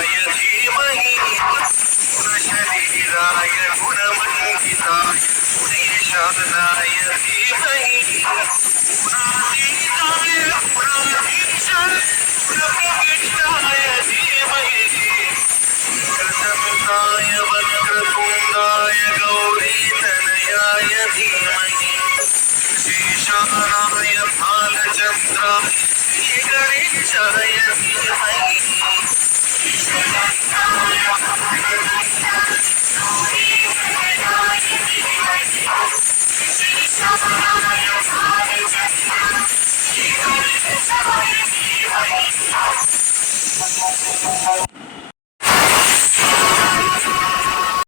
गुणप्रविष्टाय धीमहि गुणशरीराय गुणमण्डिताय गुणेशानाय धीमहि गुणातीताय गुणाधीशाय गुणप्रविष्टाय धीमहि वक्रतुण्डाय वक्रतुण्डाय गौरीतनयाय धीमहि शेषानाय भालचन्द्राय श्रीगणेशाय धीमहि